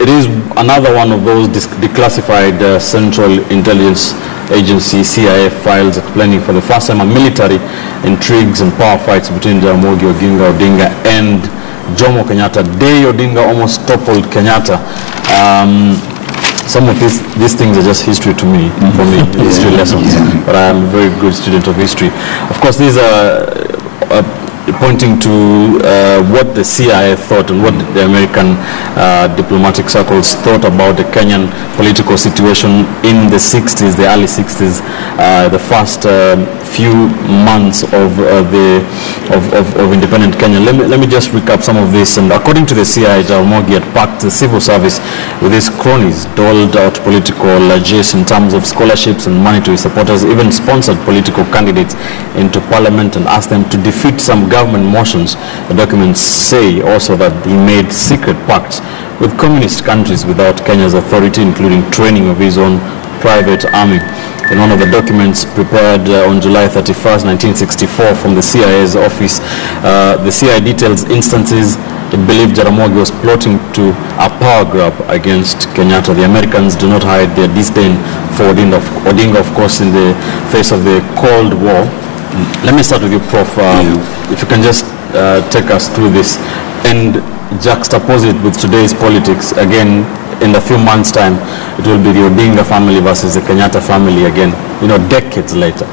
It is another one of those declassified Central Intelligence Agency CIA files explaining for the first time a military intrigues and power fights between Jaramogi Odinga and Jomo Kenyatta. Day Odinga almost toppled Kenyatta. Some of these things are just history to me, for me, history lessons. But I am a very good student of history. Of course, these are pointing to what the CIA thought and what the American diplomatic circles thought about the Kenyan political situation in the 60s, the early 60s, the first few months of independent Kenya. Let me just recap some of this. And according to the CIA, Jaramogi had packed the civil service with his cronies, doled out political largesse in terms of scholarships and money to his supporters, even sponsored political candidates into parliament and asked them to defeat some government motions. The documents say also that he made secret pacts with communist countries without Kenya's authority, including training of his own private army. In one of the documents prepared on July 31st, 1964 from the CIA's office, the CIA details instances it believed Jaramogi was plotting to a power grab against Kenyatta. The Americans do not hide their disdain for Odinga, of course, in the face of the Cold War. Let me start with you, Prof. If you can just take us through this and juxtapose it with today's politics. Again, in a few months' time, it will be the Odinga family versus the Kenyatta family again, decades later.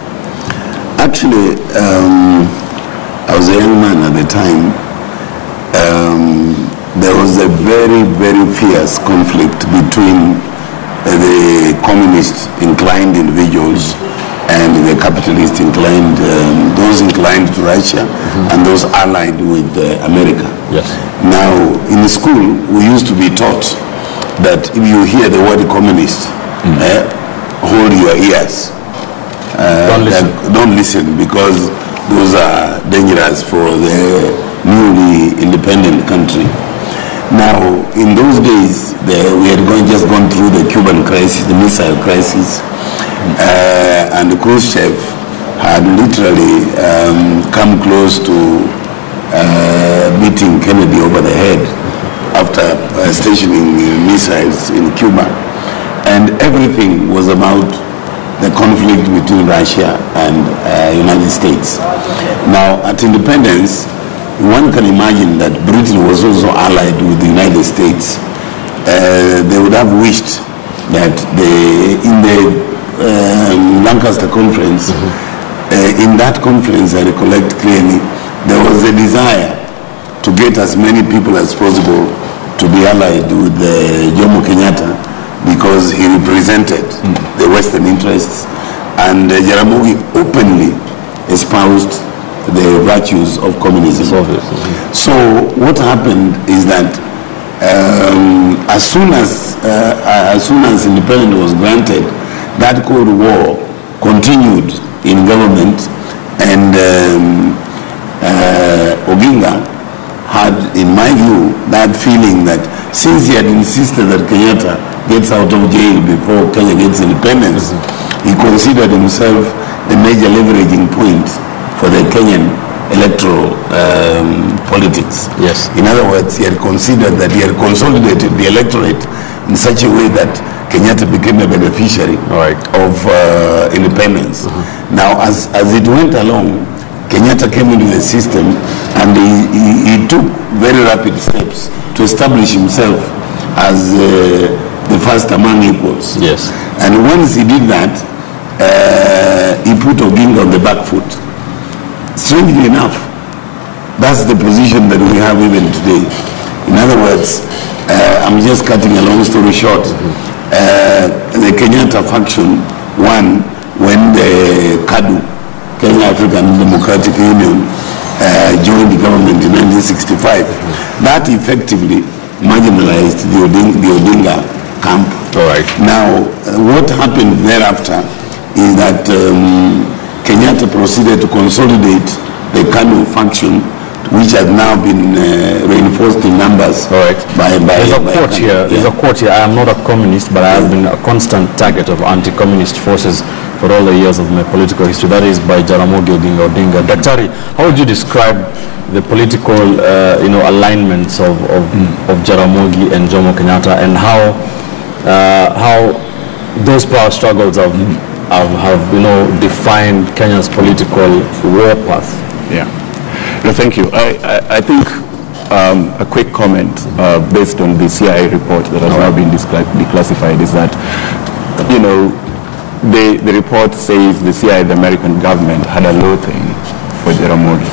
Actually, I was a young man at the time. There was a very, very fierce conflict between the communist-inclined individuals and the capitalist-inclined, those inclined to Russia and those allied with America. Yes. Now, in school, we used to be taught that if you hear the word communist, hold your ears. Don't listen, because those are dangerous for the newly independent country. Now, in those days, we had just gone through the Cuban crisis, the missile crisis, and Khrushchev had literally come close to beating Kennedy over the head after stationing missiles in Cuba. And everything was about the conflict between Russia and United States. Now, at independence, one can imagine that Britain was also allied with the United States. They would have wished that in the Lancaster Conference, in that conference, I recollect clearly, there was a desire to get as many people as possible to be allied with Jomo Kenyatta, because he represented the Western interests, and Jaramogi openly espoused the virtues of communism. So what happened is that as soon as independence was granted, that Cold War continued in government, and Odinga had, in my view, that feeling that since he had insisted that Kenyatta gets out of jail before Kenya gets independence, he considered himself the major leveraging point for the Kenyan electoral politics. Yes. In other words, he had considered that he had consolidated the electorate in such a way that Kenyatta became a beneficiary of independence. Now, as it went along, Kenyatta came into the system, and he took very rapid steps to establish himself as the first among equals. Yes. And once he did that, he put Odinga on the back foot. Strangely enough, that's the position that we have even today. In other words, I'm just cutting a long story short. The Kenyatta faction won when the KADU, Kenya African Democratic Union, joined the government in 1965. That effectively marginalized the Odinga camp. Now, what happened thereafter is that Kenyatta proceeded to consolidate the KANU faction which has now been reinforced in numbers. All right. There's a quote here. There's a quote here. I am not a communist, but I have been a constant target of anti-communist forces for all the years of my political history. That is by Jaramogi Odinga. Daktari, how would you describe the political, alignments of Jaramogi and Jomo Kenyatta, and how those power struggles have defined Kenya's political warpath? Yeah. No, thank you. I think a quick comment based on the CIA report that has now been declassified is that, the report says the CIA, the American government, had a loathing for Jaramogi.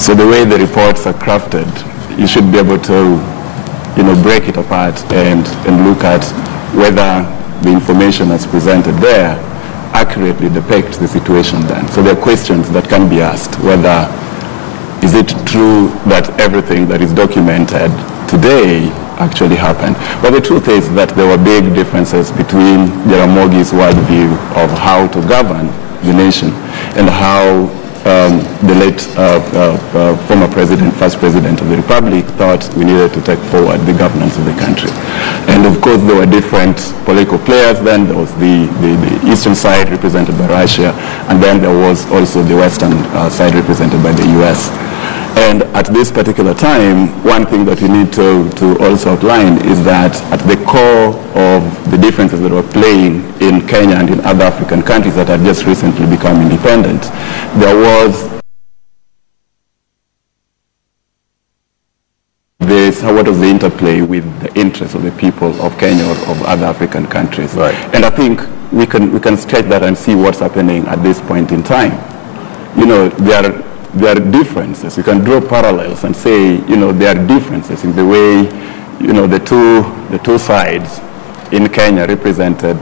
So the way the reports are crafted, you should be able to, break it apart and look at whether the information that's presented there accurately depicts the situation then. So there are questions that can be asked, whether is it true that everything that is documented today actually happened? But the truth is that there were big differences between Jaramogi's worldview of how to govern the nation and how the late former president, first president of the republic, thought we needed to take forward the governance of the country. And of course there were different political players then. There was the eastern side represented by Russia, and then there was also the western side represented by the US. And at this particular time, one thing that we need to also outline is that at the core of the differences that were playing in Kenya and in other African countries that had just recently become independent, there was what was the interplay with the interests of the people of Kenya or of other African countries. Right. And I think we can stretch that and see what's happening at this point in time. There are differences. You can draw parallels and say, there are differences in the way, the two sides in Kenya represented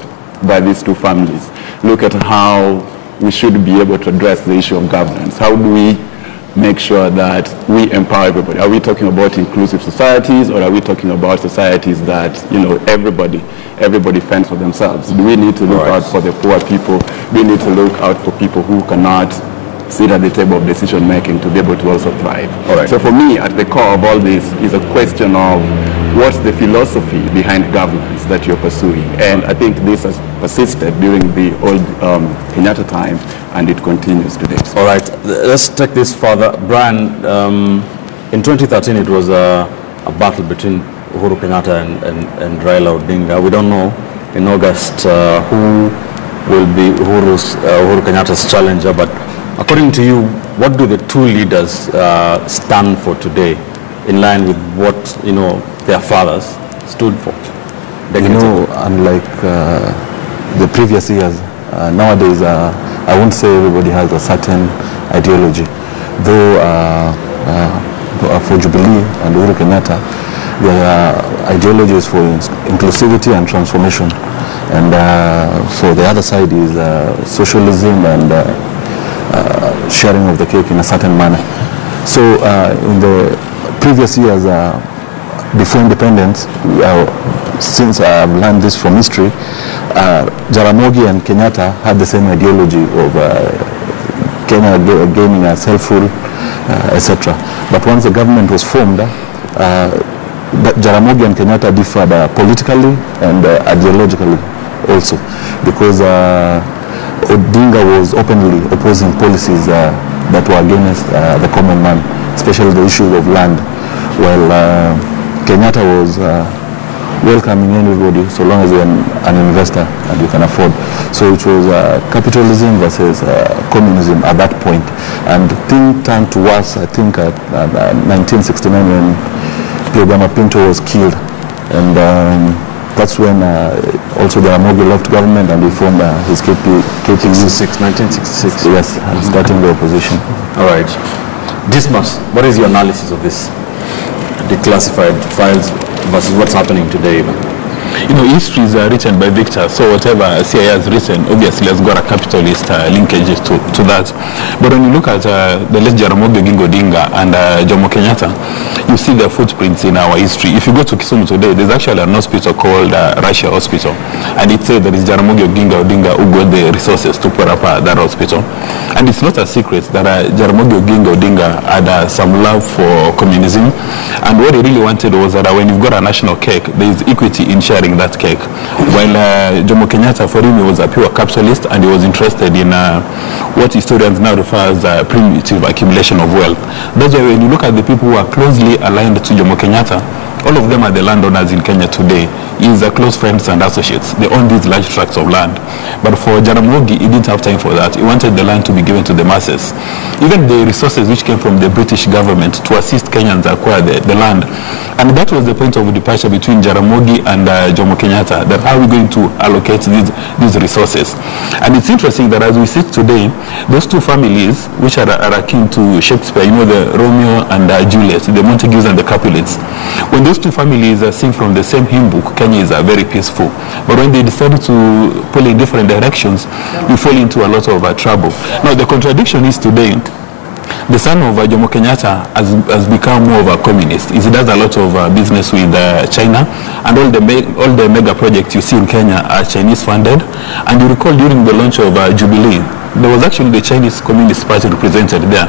by these two families. Look at how we should be able to address the issue of governance. How do we make sure that we empower everybody? Are we talking about inclusive societies, or are we talking about societies that, everybody fends for themselves? Do we need to look out for the poor people? Do we need to look out for people who cannot sit at the table of decision making to be able to also thrive? So for me, at the core of all this is a question of what's the philosophy behind governance that you're pursuing. And I think this has persisted during the old Kenyatta time, and it continues today. All right, let's take this further. Brian, in 2013 it was a battle between Uhuru Kenyatta and Raila Odinga. We don't know in August who will be Uhuru Kenyatta's challenger, but according to you, what do the two leaders stand for today, in line with what their fathers stood for? Unlike the previous years, nowadays I won't say everybody has a certain ideology. Though for Jubilee and Uhuru Kenyatta, their ideology is for inclusivity and transformation, and for the other side is socialism and sharing of the cake in a certain manner. So in the previous years, before independence, since I've learned this from history, Jaramogi and Kenyatta had the same ideology of Kenya gaining a self-rule, etc. But once the government was formed, Jaramogi and Kenyatta differed politically and ideologically also, because Odinga was openly opposing policies that were against the common man, especially the issue of land, while Kenyatta was welcoming anybody so long as you're an investor and you can afford. So it was capitalism versus communism at that point. And the thing turned to worse, I think, at 1969 when Giovanna Pinto was killed. And that's when also Jaramogi left government and he formed his KPU. 1966. Yes, starting the opposition. All right. Dismas, what is your analysis of this declassified files versus what's happening today even? Histories are written by victors, so whatever CIA has written obviously has got a capitalist linkages to that. But when you look at the late Jaramogi Odinga and Jomo Kenyatta, you see their footprints in our history. If you go to Kisumu today, there's actually an hospital called Russia Hospital, and it said that it's Jaramogi Odinga who got the resources to put up that hospital. And it's not a secret that Jaramogi Odinga had some love for communism, and what he really wanted was that when you've got a national cake, there is equity in sharing that cake. While Jomo Kenyatta, for him, he was a pure capitalist, and he was interested in what historians now refer as primitive accumulation of wealth. That's why when you look at the people who are closely aligned to Jomo Kenyatta, all of them are the landowners in Kenya today. He's close friends and associates. They own these large tracts of land. But for Jaramogi, he didn't have time for that. He wanted the land to be given to the masses. Even the resources which came from the British government to assist Kenyans acquire the land. And that was the point of departure between Jaramogi and Jomo Kenyatta, that how are we going to allocate these resources. And it's interesting that as we sit today, those two families, which are akin to Shakespeare, you know, the Romeo and Juliet, the Montagues and the Capulets, when those two families sing from the same hymn book, Kenya is very peaceful. But when they decided to pull in different directions, you fall into a lot of trouble. Now, the contradiction is today, the son of Jomo Kenyatta has become more of a communist. He does a lot of business with China, and all the mega projects you see in Kenya are Chinese funded. And you recall during the launch of Jubilee, there was actually the Chinese Communist Party represented there,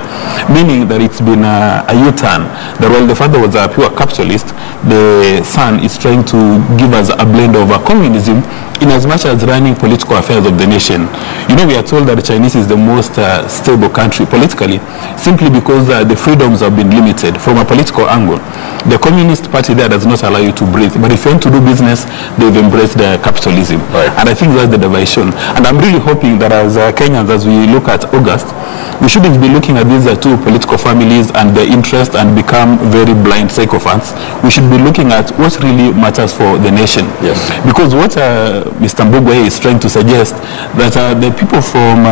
meaning that it's been a U-turn. That while the father was a pure capitalist, the son is trying to give us a blend of communism in as much as running political affairs of the nation. You know, we are told that Chinese is the most stable country politically, simply because the freedoms have been limited from a political angle. The Communist Party there does not allow you to breathe, but if you want to do business, they've embraced capitalism. Right. And I think that's the division. And I'm really hoping that as Kenyans, as we look at August, we shouldn't be looking at these two political families and their interest and become very blind sycophants. We should be looking at what really matters for the nation. Yes. Because what Mr. Mbogwe is trying to suggest, that the people from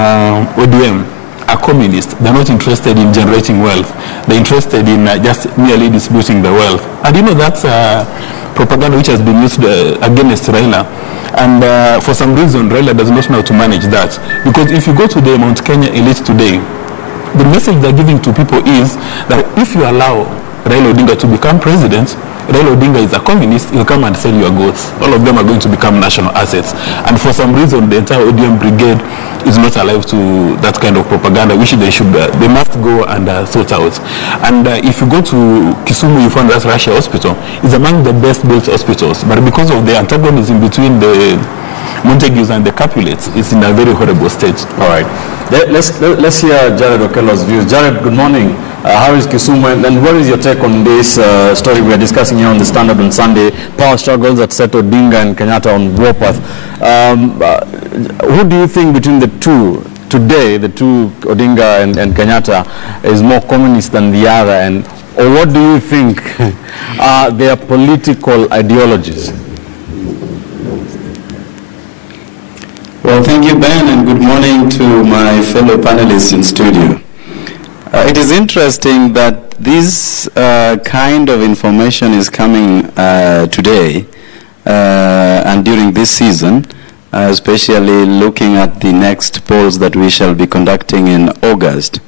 ODM are communists. They're not interested in generating wealth. They're interested in just merely distributing the wealth. And you know, that's propaganda which has been used against Raila. And for some reason, Raila does not know how to manage that. Because if you go to the Mount Kenya elite today, the message they're giving to people is that if you allow Raila Odinga to become president, Raila Odinga is a communist, he'll come and sell your goods. All of them are going to become national assets. And for some reason, the entire ODM brigade is not alive to that kind of propaganda, which they must go and sort out. And if you go to Kisumu, you find that Russia Hospital is among the best built hospitals. But because of the antagonism between the Montagues and the Capulets, it's in a very horrible state. All right. Let's hear Jared Okello's views. Jared, good morning. How is Kisumu, and what is your take on this story we are discussing here on the Standard on Sunday, power struggles that set Odinga and Kenyatta on warpath? Who do you think between the two, today, the two, Odinga and Kenyatta, is more communist than the other, and or what do you think are their political ideologies? Well, thank you, Ben, and good morning to my fellow panelists in studio. It is interesting that this kind of information is coming today and during this season, especially looking at the next polls that we shall be conducting in August.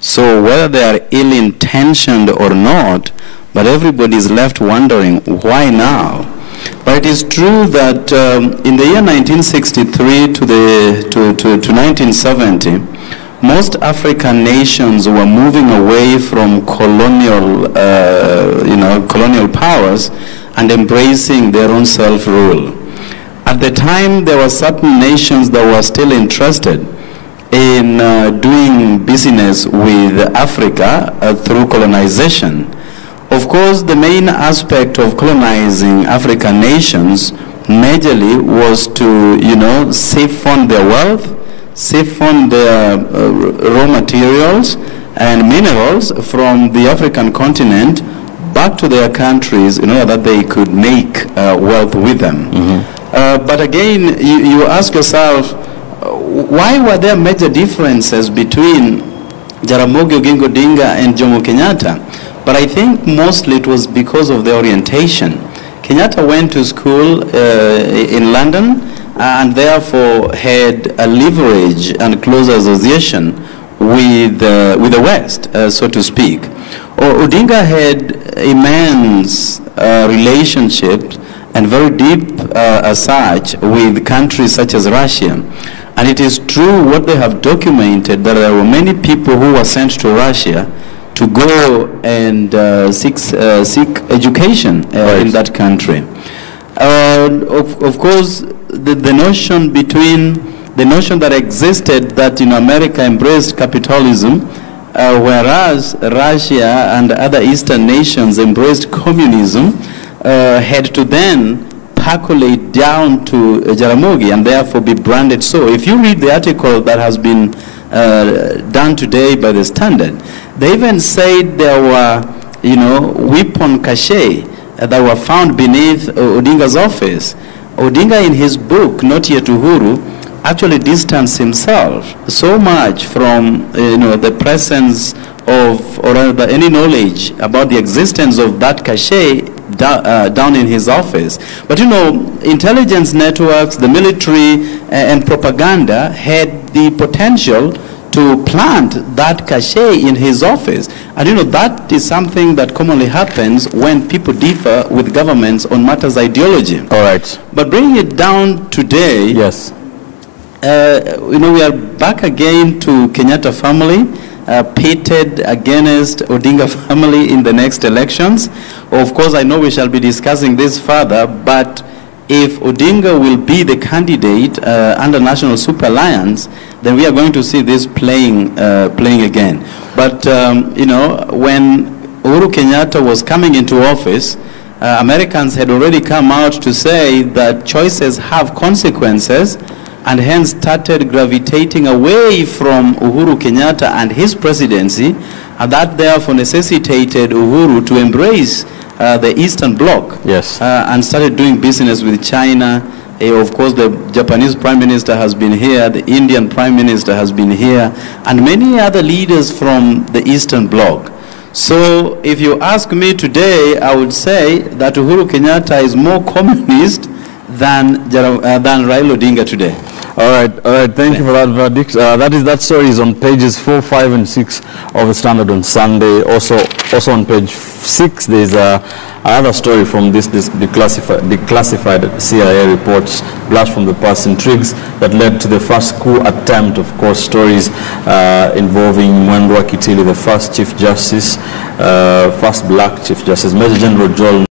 So whether they are ill-intentioned or not, but everybody is left wondering, why now? But it is true that in the year 1963 to 1970, most African nations were moving away from colonial powers and embracing their own self-rule. At the time, there were certain nations that were still interested in doing business with Africa through colonization. Of course, the main aspect of colonizing African nations majorly was to, siphon their wealth, siphon their raw materials and minerals from the African continent back to their countries in order that they could make wealth with them. Mm-hmm. But again, you ask yourself, why were there major differences between Jaramogi Odinga and Jomo Kenyatta? But I think mostly it was because of the orientation. Kenyatta went to school in London and therefore had a leverage and close association with the West, so to speak. Odinga had immense relationships and very deep as such with countries such as Russia. And it is true what they have documented, that there were many people who were sent to Russia to go and seek education in that country. Of course, the notion that existed that America embraced capitalism, whereas Russia and other Eastern nations embraced communism, had to then percolate down to Jaramogi and therefore be branded so. If you read the article that has been done today by the Standard, they even said there were, weapon cache that were found beneath Odinga's office. Odinga, in his book, Not Yet Uhuru, actually distanced himself so much from the presence of, or rather any knowledge about the existence of that cache down in his office. But intelligence networks, the military and propaganda had the potential to plant that cache in his office. And that is something that commonly happens when people differ with governments on matters ideology. All right. But bringing it down today, yes, we are back again to Kenyatta family, pitted against Odinga family in the next elections. Of course, I know we shall be discussing this further, but if Odinga will be the candidate under National Super Alliance, then we are going to see this playing again. But, when Uhuru Kenyatta was coming into office, Americans had already come out to say that choices have consequences, and hence started gravitating away from Uhuru Kenyatta and his presidency, and that therefore necessitated Uhuru to embrace the Eastern Bloc, yes, and started doing business with China. Of course, the Japanese Prime Minister has been here, the Indian Prime Minister has been here, and many other leaders from the Eastern Bloc. So if you ask me today, I would say that Uhuru Kenyatta is more communist than Raila Odinga today. All right. Thank you for that verdict. That story is on pages 4, 5, and 6 of the Standard on Sunday. Also on page 6, there's another story from this declassified CIA reports, blast from the past intrigues that led to the first coup attempt. Of course, stories involving Mwendwa Kitili, the first Chief Justice, first black Chief Justice, Major General Joel